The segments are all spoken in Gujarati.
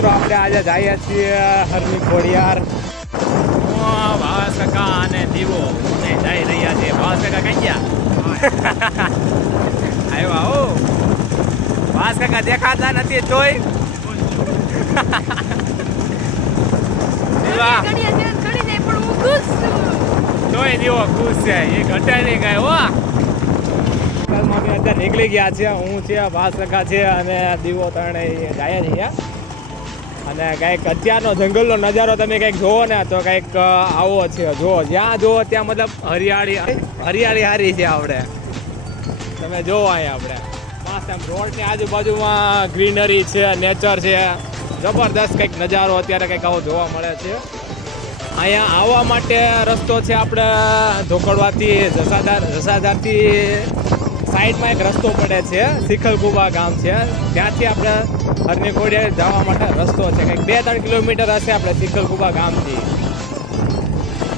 મિત્રો આપણે આજે જઈએ છીએ હરની ખોડિયાર. ભાસ કાકા અને દીવો. અને જઈ રહ્યા છે ભાસ કઈ ગયા? આવ્યા હો. ભાસ દેખાતા નથી જોઈ. દીવા. તોય દીવો ખુશ છે. એ ઘટાઈ નહીં ગયો હો મમ્મી અત્યારે નીકળી ગયા છે હું છે ભાસ છે અને દીવો ત્રણે જાય છે અને કંઈક અત્યારનો જંગલનો નજારો તમે કંઈક જોવો ને, તો કંઈક આવો છે જો જ્યાં જોવો ત્યાં મતલબ હરિયાળી હરિયાળી હારી છે આપણે. તમે જોવો અહીંયા આપણે. મસ્ત એમ રોડની આજુબાજુમાં ગ્રીનરી છે, નેચર છે. જબરદસ્ત કંઈક નજારો અત્યારે કંઈક આવો જોવા મળે છે. અહીંયા આવવા માટે રસ્તો છે આપણે ધોકડવાથી જસાદાર જસાધારથી સાઈડમાં એક રસ્તો પડે છે શિખલકુબા ગામ છે. ત્યાંથી આપણે હરની કોડિયા જવા માટે રસ્તો છે. કંઈક બે ત્રણ કિલોમીટર હશે આપણે શિખલકુબા ગામથી.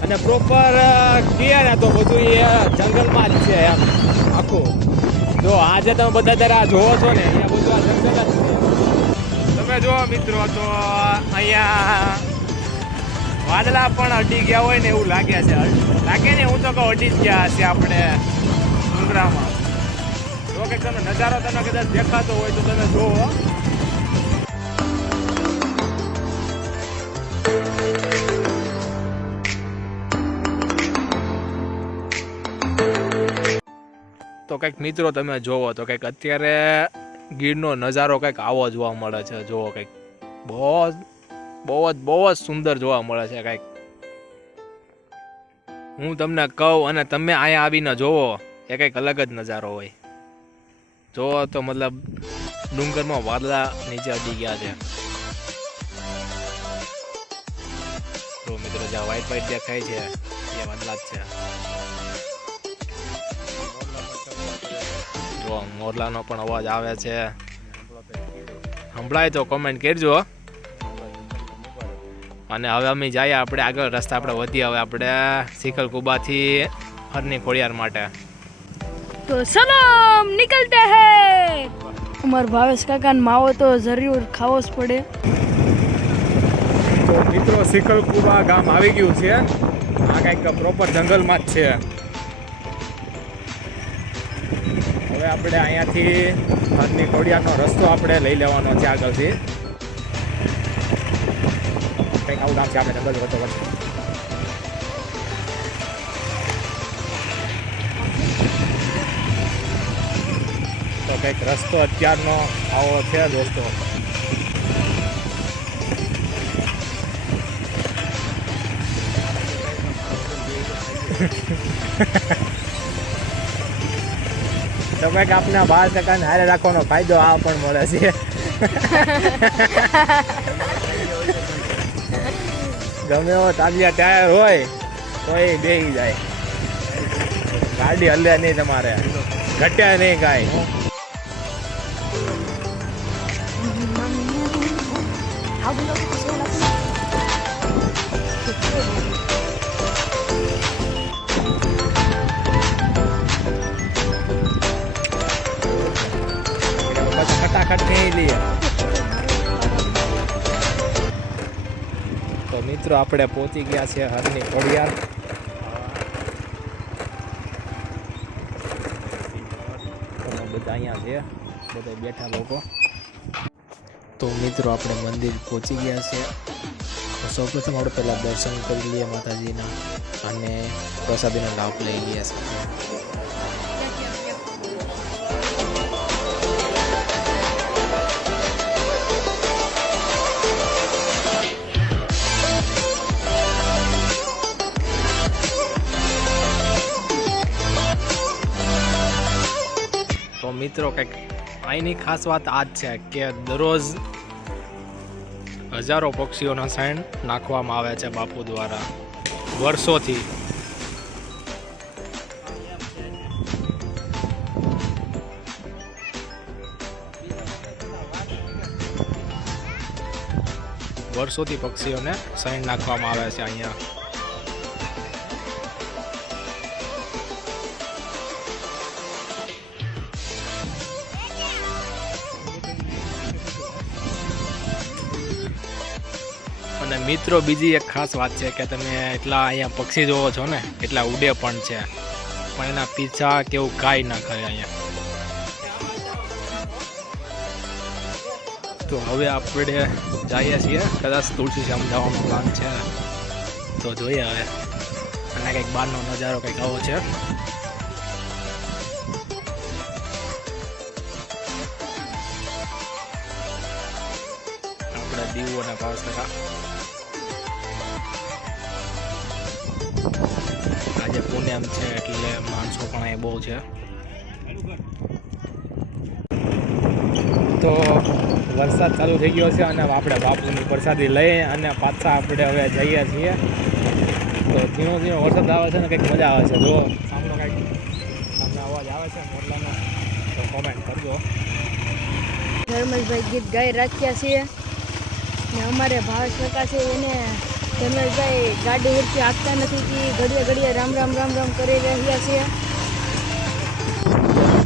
અને પ્રોપર ક્લિયર તો બધું એ જંગલમાં જ છે એમ. આખું. જો આજે તમે બધા ત્યારે આ જોવો છો ને, અહીંયા બધું આ જંગલ જ તમે જુઓ મિત્રો, તો અહીંયા વાદળા પણ અડી ગયા હોય ને એવું લાગે છે. લાગે ને હું તો કહું અડી જ ગયા છે આપણે. ડુંગરામાં કે તમે નજારો તમે કદાચ દેખાતો હોય તો તમે જોવો તો કંઈક મિત્રો તમે જોવો, તો કંઈક અત્યારે ગીરનો નજારો કંઈક આવો જોવા મળે છે. જોવો કંઈક. બહુ બહુ જ બહુ જ સુંદર જોવા મળે છે કંઈક. હું તમને કહું અને તમે અહીંયા આવીને જોવો, એ કંઈક અલગ જ નજારો હોય. જોવો તો મતલબ ડુંગરમાં વાદળા નીચે અડી ગયા છે. તો મિત્રો જ્યાં વ્હાઈટ વ્હાઈટ દેખાય છે એ વાદળા જ છે. જો મોરલાનો પણ અવાજ આવે છે. સંભળાય તો કોમેન્ટ કરજો અને હવે અમે જઈએ આપણે આગળ, રસ્તા આપણે વધીએ હવે આપણે સિકલકુબાથી હરની ખોડિયાર માટે. તો સલામ નીકળતે હે અમાર ભાવેશ કાકા માવો તો જરૂર ખાવો જ પડે તો મિત્રો સિકલકુબા ગામ આવી ગયું છે આ કંઈક પ્રોપર જંગલમાં જ છે હવે આપણે અહીંયાથી હરની કોડિયાનો રસ્તો આપણે લઈ લેવાનો છે આગળથી. કંઈક આવું ગામ છે આપણે જંગલ વચ્ચે. કંઈક રસ્તો અત્યારનો આવો છે દોસ્તો. તમે કે આપના બાર ટકાને હારે રાખવાનો ફાયદો આ પણ મળે છે. ગમે એવો તાલિયા ટાયર હોય તો એ બેસી જાય. ગાડી હલે નહીં તમારે. ઘટ્યા નહીં કાંઈ. ખટાખટ નહીં લઈએ તો મિત્રો, આપણે પહોંચી ગયા છે હરની ખોડિયાર બધા અહીંયા છે, બધા બેઠા લોકો. તો મિત્રો આપણે મંદિર પહોંચી ગયા છે. સૌ સૌપ્રથમ આપણે પહેલાં દર્શન કરી લઈએ માતાજીના અને પ્રસાદીનો લાભ લઈ લઈએ છે. મિત્રો કંઈક અહીંની ખાસ વાત આ જ છે કે દરરોજ હજારો પક્ષીઓના સાઈન નાખવામાં આવે છે બાપુ દ્વારા. વર્ષોથી. વર્ષોથી પક્ષીઓને સાઈન નાખવામાં આવે છે અહીંયા. મિત્રો, બીજી એક ખાસ વાત છે કે તમે એટલા અહીંયા પક્ષી જોવો છો ને, એટલા ઉડે પણ છે. પણ એના પીછા કેવું કાંઈ ના કરે અહીંયા. તો હવે આપણે જઈએ છીએ, કદાચ તુલસી શ્યામ જવાનો પ્લાન છે. તો જોઈએ હવે. અને કંઈક બહારનો નજારો કંઈક આવો છે. આપણા દીવો અને પાંચ ટકા પૂનમ છે? એટલે માણસો પણ અહીં બહુ છે. તો વરસાદ ચાલુ થઈ ગયો છે અને આપણે બાપુની પ્રસાદી લઈ અને પાછા આપણે હવે જઈએ છીએ. તો ધીમો ધીમો વરસાદ આવે છે ને કંઈક મજા આવે છે. જો સામનો કંઈક. સામે અવાજ આવે છે મોરલાનો, તો કોમેન્ટ કરજો. ધર્મેશભાઈ ગીત ગાઈ રાખ્યા છીએ. ને અમારે કાકા છે એને ધર્મેશભાઈ ગાડી ઉડતી આપતા નથી કે ઘડીએ ઘડીએ રામ રામ રામ રામ કરી રહ્યા છે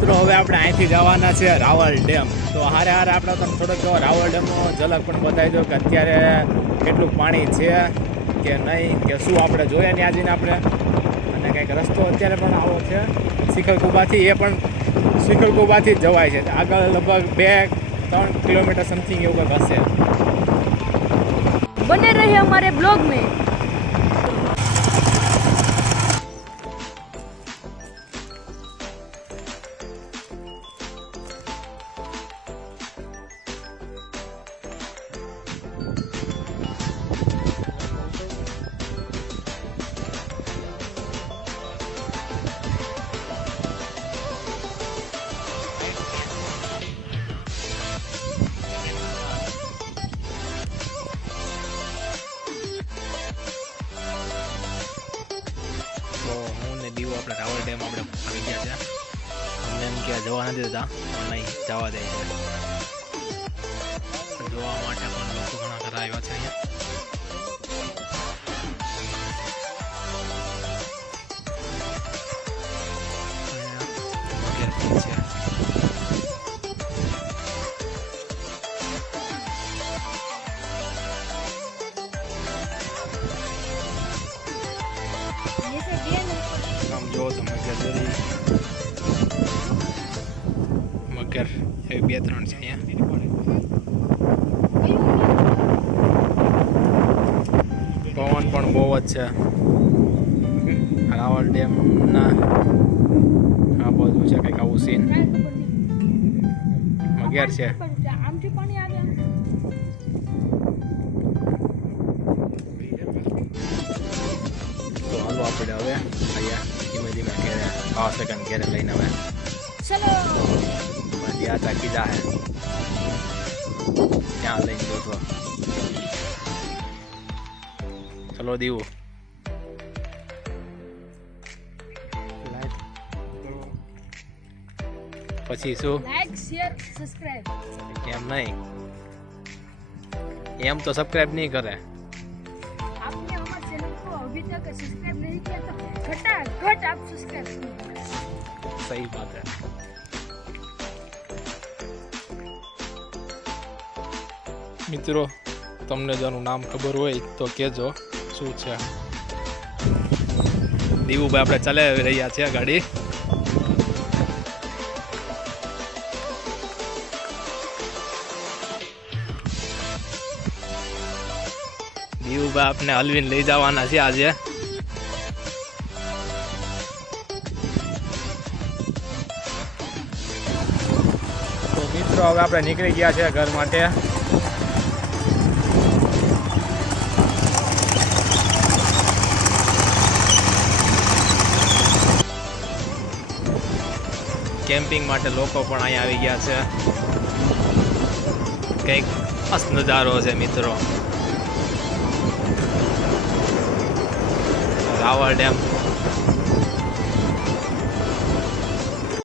મિત્રો, હવે આપણે અહીંથી જવાના છે રાવલ ડેમ. તો હારે હારે આપણે તમને થોડોક રાવલ ડેમનો ઝલક પણ બતાવી દો કે અત્યારે કેટલું પાણી છે કે નહીં, કે શું આપણે જોઈએ ત્યાં જઈને આપણે. અને કંઈક રસ્તો અત્યારે પણ આવો છે. શિખરકુબાથી એ પણ શિખરકુબાથી જ જવાય છે. આગળ લગભગ બે, ત્રણ કિલોમીટર સમથિંગ એવું કંઈક હશે. बने रहे हमारे ब्लॉग में આપણે આપણે આવી ગયા છે. અમને એમ કે જવા નથી દેતા પણ નહીં જવા દે. છે જોવા માટે પણ લોકો ઘણા ખરા આવ્યા છે અહીંયા. છે આમ જો તમે. મગર એવી બે ત્રણ છે અહીંયા. પવન પણ બહુ જ છે. રાવલ ડેમના આ બધું છે કંઈક આવું સીન મગર છે. પાવા સેકન્ડ ઘેરે લઈને હવે. ચલો. ત્યાં ચાકી જાહે ત્યાં લઈને જો ચલો દીવું. પછી શું? લાઈક શેર સબસ્ક્રાઇબ એમ નહીં. એમ તો સબસ્ક્રાઇબ નહીં કરે. अभी तक सब्सक्राइब नहीं किया तो घटा घट आप सब्सक्राइब સહી બાત હે મિત્રો તમને જેનું નામ ખબર હોય તો કહેજો શું છે દીવુભાઈ આપણે ચલાવી રહ્યા છીએ ગાડી આપને હલવીને લઈ જવાના છે આજે. તો મિત્રો, હવે આપણે નીકળી ગયા છે ઘર માટે. કેમ્પિંગ માટે લોકો પણ અહીંયા આવી ગયા છે. કંઈક મસ્ત નજારો છે મિત્રો. રાવળ ડેમ